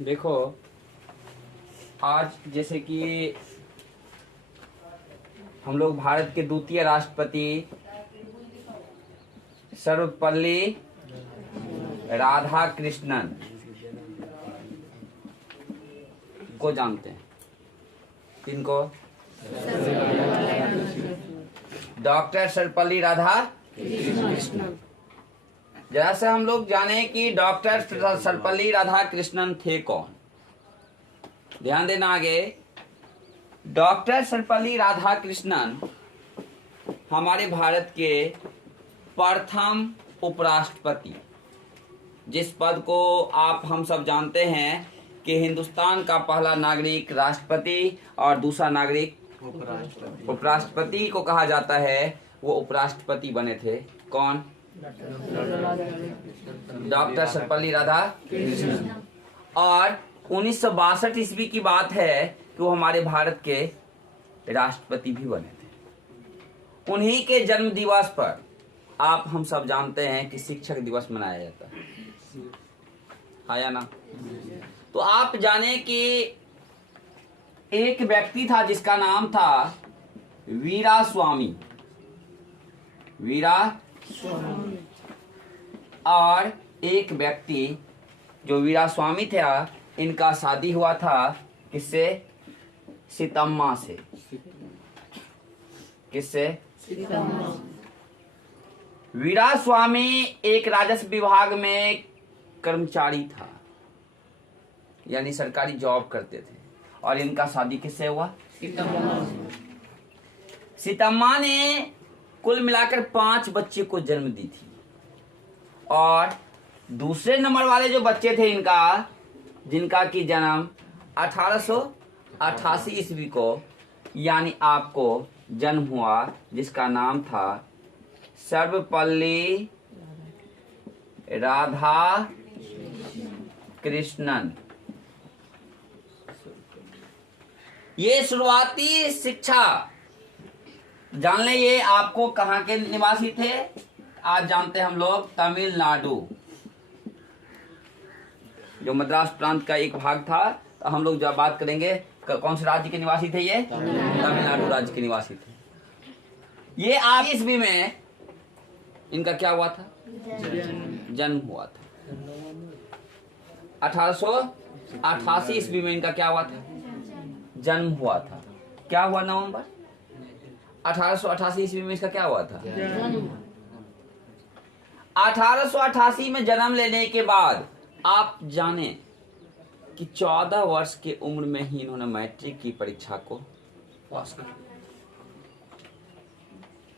देखो, आज जैसे कि हम लोग भारत के द्वितीय राष्ट्रपति सर्वपल्ली राधाकृष्णन को जानते हैं। किनको? डॉक्टर सर्वपल्ली राधाकृष्णन। जरा से हम लोग जाने कि डॉक्टर सर्वपल्ली राधाकृष्णन थे कौन। ध्यान देना आगे। डॉक्टर सर्वपल्ली राधाकृष्णन हमारे भारत के प्रथम उपराष्ट्रपति, जिस पद को आप हम सब जानते हैं कि हिंदुस्तान का पहला नागरिक राष्ट्रपति और दूसरा नागरिक उपराष्ट्रपति को कहा जाता है, वो उपराष्ट्रपति बने थे। कौन? डॉक्टर सर्वपल्ली राधाकृष्णन। और 1962 ईस्वी की बात है कि वो हमारे भारत के राष्ट्रपति भी बने थे। उन्हीं के जन्म दिवस पर आप हम सब जानते हैं कि शिक्षक दिवस मनाया जाता है, आया ना। तो आप जाने कि एक व्यक्ति था जिसका नाम था वीरास्वामी। और एक व्यक्ति जो वीरास्वामी था, इनका शादी हुआ था किससे? सीतम्मा से। किससे? वीरास्वामी एक राजस्व विभाग में कर्मचारी था, यानी सरकारी जॉब करते थे। और इनका शादी किससे हुआ? सीतम्मा ने कुल मिलाकर 5 बच्चे को जन्म दी थी। और दूसरे नंबर वाले जो बच्चे थे इनका, जिनका की जन्म 1888 ईस्वी को, यानी आपको जन्म हुआ, जिसका नाम था सर्वपल्ली राधाकृष्णन। ये शुरुआती शिक्षा जान ले, ये आपको कहाँ के निवासी थे? आज जानते हैं हम लोग तमिलनाडु, जो मद्रास प्रांत का एक भाग था। तो हम लोग जब बात करेंगे कौन से राज्य के निवासी थे? ये तमिलनाडु राज्य के निवासी थे। ये आप ईस्वी में इनका क्या हुआ था? जन्म हुआ था। 1888 ईस्वी में इनका क्या हुआ था? जन्म हुआ था। क्या हुआ? नवंबर 1888 ईस्वी में इसका क्या हुआ था? 1888 में जन्म लेने के बाद आप जाने कि 14 वर्ष की उम्र में ही इन्होंने मैट्रिक की परीक्षा को पास कर लिया।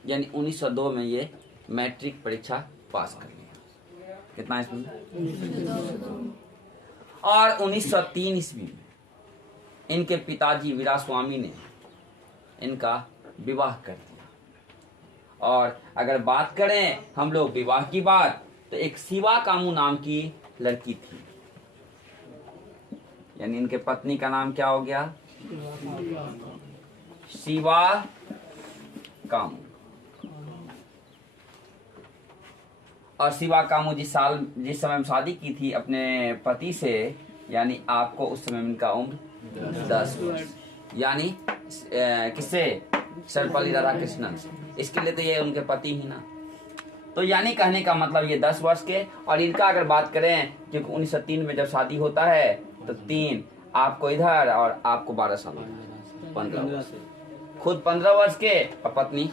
यानी 1902 में ये मैट्रिक परीक्षा पास कर लिया। कितना इसमें? और 1903 ईस्वी में इनके पिताजी वीरास्वामी ने इनका विवाह कर दिया। और अगर बात करें हम लोग विवाह की बात, तो एक शिवा कामू नाम की लड़की थी, यानी इनके पत्नी का नाम क्या हो गया? शिवा कामू। और शिवा कामू जिस समय में शादी की थी अपने पति से, यानी आपको उस समय में इनका उम्र 10 वर्ष, यानी किससे? सर्वपल्ली राधाकृष्णन से। इसके लिए तो ये उनके पति ही ना। तो यानी कहने का मतलब ये 10 वर्ष के। और इनका अगर बात करें, क्योंकि 1903 में जब शादी होता है तो 3 आपको इधर और आपको 12 साल, 15 वर्ष, खुद 15 वर्ष के और पत्नी।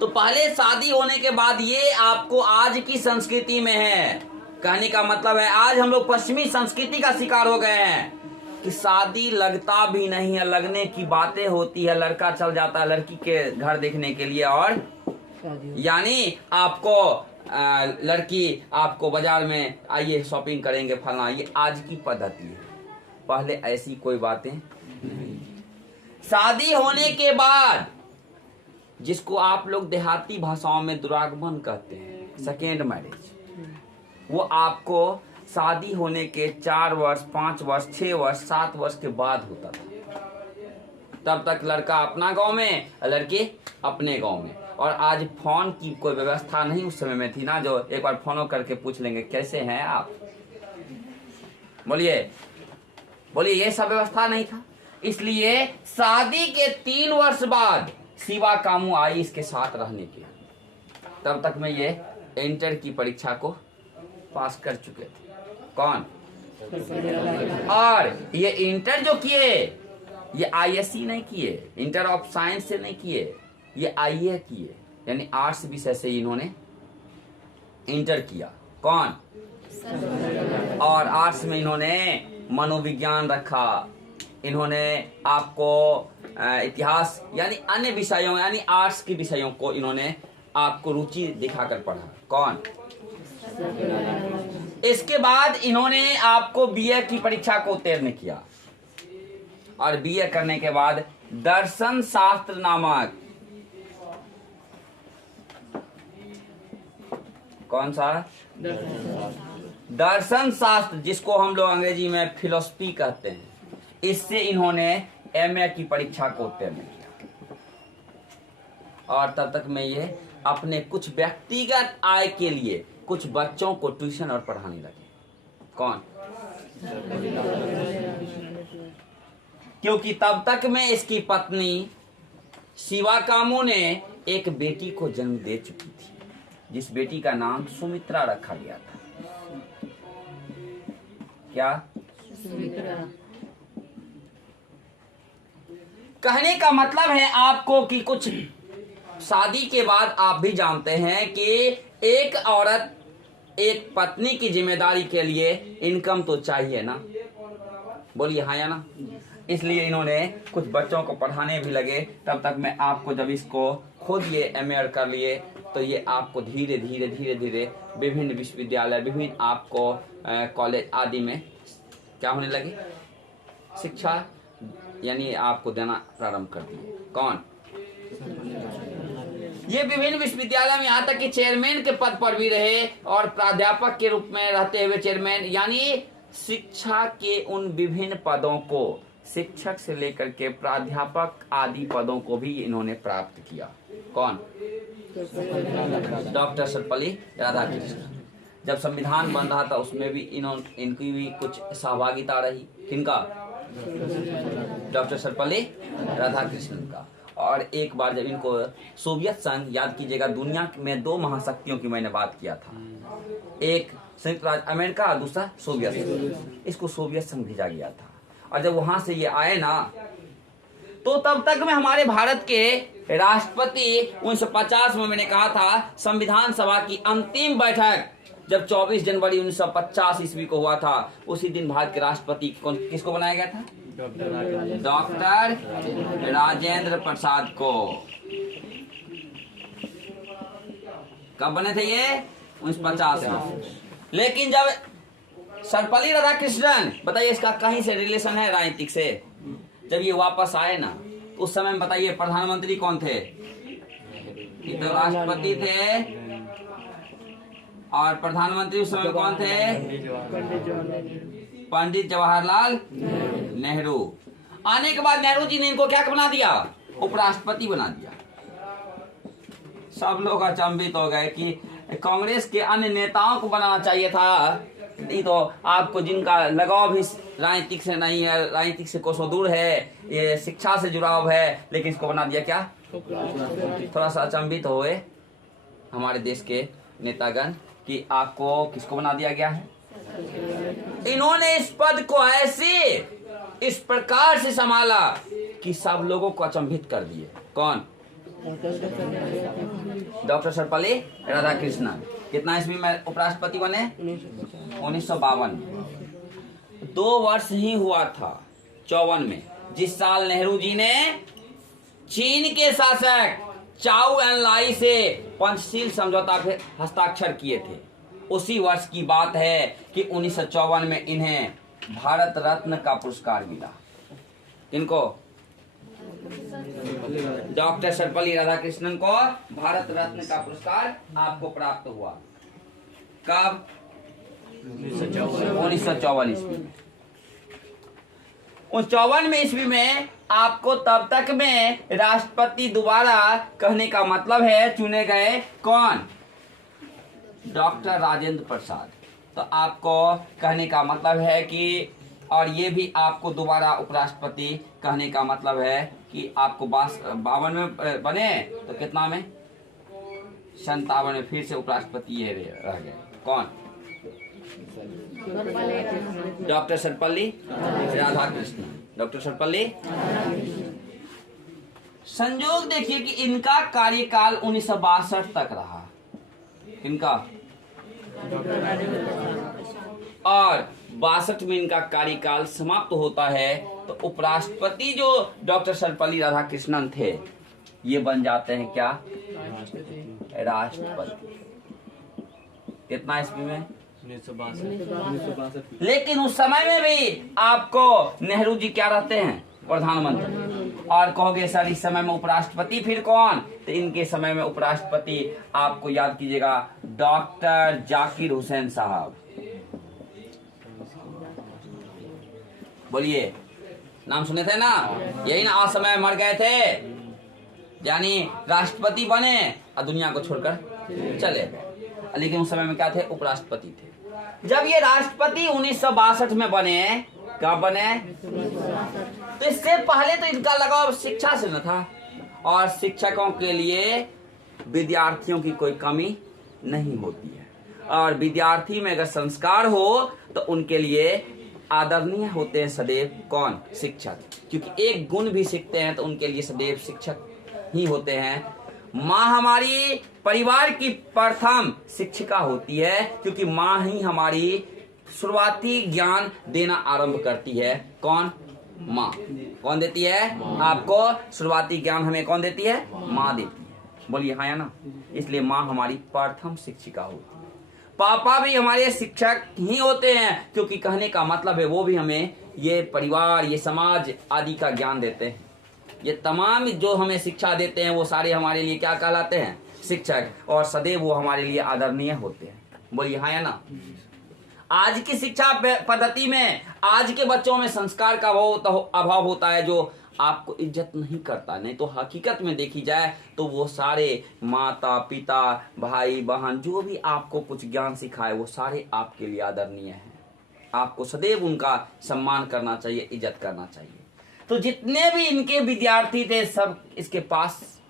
तो पहले शादी होने के बाद ये आपको आज की संस्कृति में है। कहने का मतलब है आज हम लोग पश्चिमी संस्कृति का शिकार हो गए हैं कि शादी लगता भी नहीं है, लगने की बातें होती है, लड़का चल जाता है लड़की के घर देखने के लिए, और यानी आपको लड़की आपको बाजार में आइए शॉपिंग करेंगे फलना। ये आज की पद्धति है, पहले ऐसी कोई बातें नहीं। शादी होने के बाद, जिसको आप लोग देहाती भाषाओं में दुरागमन कहते हैं, सेकेंड मैरिज, वो आपको शादी होने के 4 वर्ष, 5 वर्ष, 6 वर्ष, 7 वर्ष के बाद होता था। तब तक लड़का अपना गांव में, लड़की अपने गांव में। और आज फोन की कोई व्यवस्था नहीं उस समय में थी ना, जो एक बार फोन करके पूछ लेंगे कैसे हैं आप। बोलिए बोलिए, ये सब व्यवस्था नहीं था। इसलिए शादी के 3 वर्ष बाद शिवा कामू आई इसके साथ रहने के। तब तक में ये इंटर की परीक्षा को पास कर चुके थे। कौन? और ये इंटर जो किए, ये आईएससी नहीं किए, इंटर ऑफ साइंस से नहीं किए, ये आईए किए, यानी आर्ट्स विषय से इन्होंने इंटर किया। कौन? और आर्ट्स में इन्होंने मनोविज्ञान रखा, इन्होंने आपको इतिहास यानी अन्य विषयों यानी आर्ट्स के विषयों को इन्होंने आपको रुचि दिखाकर पढ़ा। कौन? इसके बाद इन्होंने आपको बीए की परीक्षा को उत्तीर्ण किया और बीए करने के बाद दर्शन शास्त्र नामक, कौन सा? दर्शन शास्त्र, जिसको हम लोग अंग्रेजी में फिलोसफी कहते हैं, इससे इन्होंने एमए की परीक्षा को उत्तीर्ण किया। और तब तक में ये अपने कुछ व्यक्तिगत आय के लिए कुछ बच्चों को ट्यूशन और पढ़ाने लगे। कौन? क्योंकि तब तक में इसकी पत्नी शिवा कामू ने एक बेटी को जन्म दे चुकी थी, जिस बेटी का नाम सुमित्रा रखा गया था। क्या? कहने का मतलब है आपको कि कुछ शादी के बाद आप भी जानते हैं कि एक औरत, एक पत्नी की जिम्मेदारी के लिए इनकम तो चाहिए ना। बोलिए हाँ या ना। इसलिए इन्होंने कुछ बच्चों को पढ़ाने भी लगे। तब तक मैं आपको जब इसको खुद ये एमए कर लिए तो ये आपको धीरे धीरे धीरे धीरे विभिन्न विश्वविद्यालय, विभिन्न आपको कॉलेज आदि में क्या होने लगे, शिक्षा यानी आपको देना प्रारंभ कर दिए। कौन? ये विभिन्न विश्वविद्यालय में यहाँ तक कि चेयरमैन के पद पर भी रहे और प्राध्यापक के रूप में रहते हुए चेयरमैन, यानी शिक्षा के उन विभिन्न पदों को, शिक्षक से लेकर के प्राध्यापक आदि पदों को भी इन्होंने प्राप्त किया। कौन? डॉक्टर सर्वपल्ली राधाकृष्णन। जब संविधान बन रहा था उसमें भी इनकी भी कुछ सहभागिता रही। किनका? डॉक्टर सर्वपल्ली राधाकृष्णन का। और एक बार जब इनको सोवियत संघ, याद कीजिएगा दुनिया में 2 महाशक्तियों की मैंने बात किया था, एक संयुक्त राज्य अमेरिका और दूसरा सोवियत संघ, इसको सोवियत संघ भेजा गया था। और जब वहां से ये आए ना तो तब तक में हमारे भारत के राष्ट्रपति 1950 में, मैंने कहा था संविधान सभा की अंतिम बैठक जब 24 जनवरी 1950 ईस्वी को हुआ था, उसी दिन भारत के राष्ट्रपति किसको बनाया गया था? डॉक्टर राजेंद्र प्रसाद को। कब बने थे ये? 1950 में। लेकिन जब सर्वपल्ली राधाकृष्णन, बताइए इसका कहीं से रिलेशन है राजनीतिक से? जब ये वापस आए ना उस समय बताइए प्रधानमंत्री कौन थे? ये तो राष्ट्रपति थे। और प्रधानमंत्री उस समय कौन थे? पंडित जवाहरलाल नेहरू। आने के बाद नेहरू जी ने इनको क्या बना दिया? उपराष्ट्रपति बना दिया। सब लोग अचंभित हो गए कि कांग्रेस के अन्य नेताओं को बनाना चाहिए था, ये तो आपको जिनका लगाव भी राजनीतिक से नहीं है, राजनीतिक से कोसों दूर है, ये शिक्षा से जुड़ाव है, लेकिन इसको बना दिया क्या? थोड़ा सा अचंभित हुए हमारे देश के नेतागण कि आपको किसको बना दिया गया है। इन्होंने इस पद को ऐसे इस प्रकार से संभाला कि सब लोगों को अचंभित कर दिए। कौन? डॉक्टर सर्वपल्ली राधाकृष्णन। कितना ईस्वी में उपराष्ट्रपति बने? 1952 में। 2 वर्ष ही हुआ था 54 में, जिस साल नेहरू जी ने चीन के शासक चाउ एन लाई से पंचशील समझौता पे हस्ताक्षर किए थे। उसी वर्ष की बात है कि 1954 में इन्हें भारत रत्न का पुरस्कार मिला। इनको डॉक्टर सर्वपल्ली राधाकृष्णन को भारत रत्न का पुरस्कार आपको प्राप्त हुआ। कब? 1954 ईस्वी में। 1954 ईस्वी में आपको तब तक में राष्ट्रपति दोबारा, कहने का मतलब है चुने गए कौन? डॉक्टर राजेंद्र प्रसाद। तो आपको कहने का मतलब है कि, और ये भी आपको दोबारा उपराष्ट्रपति कहने का मतलब है कि आपको 52 में बने तो कितना में 57 में फिर से उपराष्ट्रपति ये रह गए। कौन? डॉक्टर सर्वपल्ली राधाकृष्णन। डॉक्टर सर्वपल्ली। संयोग देखिए कि इनका कार्यकाल 1962 तक रहा। इनका और 62 में इनका कार्यकाल समाप्त होता है तो उपराष्ट्रपति जो डॉक्टर सर्वपल्ली राधाकृष्णन थे ये बन जाते हैं क्या? राष्ट्रपति। कितना ईस्वी में? 1962। लेकिन उस समय में भी आपको नेहरू जी क्या रहते हैं? प्रधानमंत्री। और कहोगे सर इस समय में उपराष्ट्रपति फिर कौन? तो इनके समय में उपराष्ट्रपति आपको याद कीजिएगा डॉक्टर जाकिर हुसैन साहब। बोलिए, नाम सुने थे ना? यही ना असमय मर गए थे, यानी राष्ट्रपति बने और दुनिया को छोड़कर चले गए। लेकिन उस समय में क्या थे? उपराष्ट्रपति थे। जब ये राष्ट्रपति 1962 में बने, कब बने? तो इससे पहले तो इनका लगाव शिक्षा से न था और शिक्षकों के लिए विद्यार्थियों की कोई कमी नहीं होती है और विद्यार्थी में अगर संस्कार हो तो उनके लिए आदरणीय होते हैं सदैव कौन? शिक्षक। क्योंकि एक गुण भी सीखते हैं तो उनके लिए सदैव शिक्षक ही होते हैं। माँ हमारी परिवार की प्रथम शिक्षिका होती है क्योंकि माँ ही हमारी शुरुआती ज्ञान देना आरंभ करती है। कौन? माँ। कौन देती है? आपको शुरुआती ज्ञान हमें कौन देती है? माँ देती है। बोलिए हाँ या ना? इसलिए माँ हमारी प्रथम शिक्षिका होती है। पापा भी हमारे शिक्षक ही होते हैं क्योंकि कहने का मतलब है वो भी हमें ये परिवार, ये समाज आदि का ज्ञान देते हैं। ये तमाम जो हमें शिक्षा देते हैं वो सारे हमारे लिए क्या कहलाते हैं? शिक्षक। और सदैव वो हमारे लिए आदरणीय होते हैं। बोलिए हाँ या ना? आज की शिक्षा पद्धति में आज के बच्चों में संस्कार का अभाव होता है जो आपको इज्जत नहीं करता। नहीं तो हकीकत में देखी जाए तो वो सारे माता पिता भाई बहन जो भी आपको कुछ ज्ञान सिखाए वो सारे आपके लिए आदरणीय हैं। आपको सदैव उनका सम्मान करना चाहिए, इज्जत करना चाहिए। तो जितने भी इनके विद्यार्थी थे सब इसके पास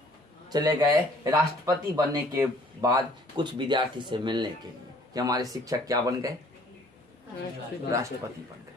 चले गए राष्ट्रपति बनने के बाद कुछ विद्यार्थी से मिलने के लिए कि हमारे शिक्षक क्या बन गए? राष्ट्रपति बन गए।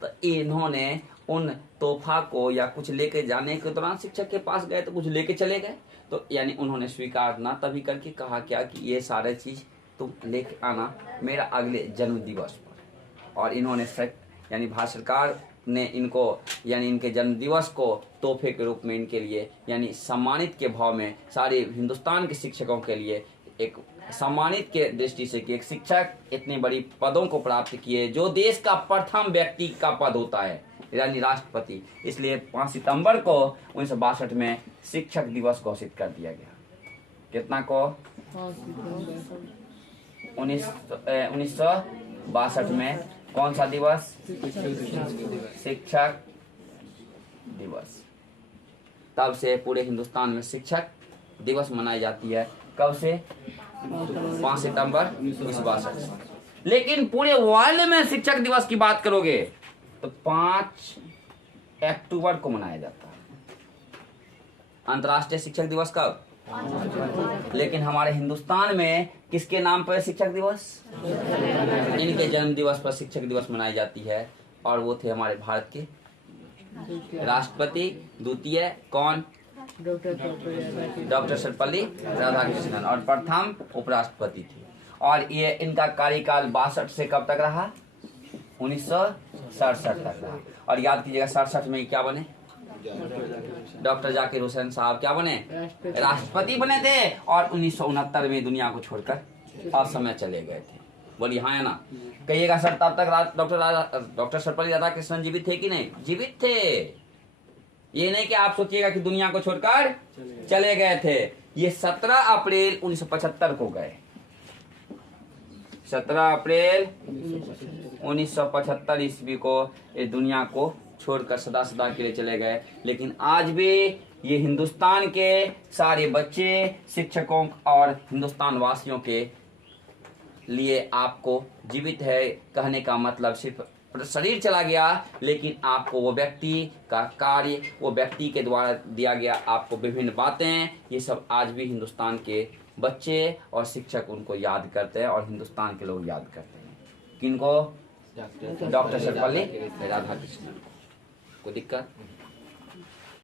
तो इन्होंने उन तोहफा को या कुछ लेके जाने के दौरान शिक्षक के पास गए तो कुछ लेके चले गए, तो यानी उन्होंने स्वीकार ना तभी करके कहा क्या कि ये सारे चीज तुम लेके आना मेरा अगले जन्म दिवस पर। और इन्होंने यानी भारत सरकार ने इनको यानी इनके जन्म दिवस को तोहफे के रूप में इनके लिए यानी सम्मानित के भाव में सारे हिंदुस्तान के शिक्षकों के लिए एक सम्मानित के दृष्टि से कि एक शिक्षक इतनी बड़ी पदों को प्राप्त किए जो देश का प्रथम व्यक्ति का पद होता है यानी राष्ट्रपति। इसलिए 5 सितंबर को 1962 में शिक्षक दिवस घोषित कर दिया गया। कितना को? 1962 में कौन सा दिवस? शिक्षक दिवस। तब से पूरे हिंदुस्तान में शिक्षक दिवस मनाई जाती है। कब से? 5 सितंबर 1962। लेकिन पूरे वर्ल्ड में शिक्षक दिवस की बात करोगे तो 5 अक्टूबर को मनाया जाता है। अंतर्राष्ट्रीय शिक्षक दिवस कब? लेकिन हमारे हिंदुस्तान में किसके नाम पर शिक्षक दिवस? इनके जन्म दिवस पर शिक्षक दिवस मनाई जाती है। और वो थे हमारे भारत के राष्ट्रपति द्वितीय कौन? डॉक्टर सर्वपल्ली राधाकृष्णन। और प्रथम उपराष्ट्रपति थे। और ये इनका कार्यकाल 62 से कब तक रहा? 1967 तक रहा। और याद कीजिएगा 67 में क्या बने? डॉक्टर जाकिर हुसैन साहब क्या बने? राष्ट्रपति बने थे। और 1969 में दुनिया को छोड़कर असमय चले गए थे। बोलिए हाँ या ना? कहिएगा सर तब तक डॉक्टर सर्वपल्ली राधाकृष्णन जीवित थे कि नहीं? जीवित थे। ये नहीं कि आप सोचिएगा कि दुनिया को छोड़कर चले गए थे। ये 17 अप्रैल 1975 को गए। 17 अप्रैल 1975 ईस्वी को ये दुनिया को छोड़कर सदा सदा के लिए चले गए। लेकिन आज भी ये हिंदुस्तान के सारे बच्चे, शिक्षकों और हिंदुस्तान वासियों के लिए आपको जीवित है कहने का मतलब सिर्फ शरीर चला गया, लेकिन आपको वो व्यक्ति का कार्य, वो व्यक्ति के द्वारा दिया गया आपको विभिन्न बातें, ये सब आज भी हिंदुस्तान के बच्चे और शिक्षक उनको याद करते हैं और हिंदुस्तान के लोग याद करते हैं। किनको? डॉक्टर सर्वपल्ली राधाकृष्णन को दिक्कत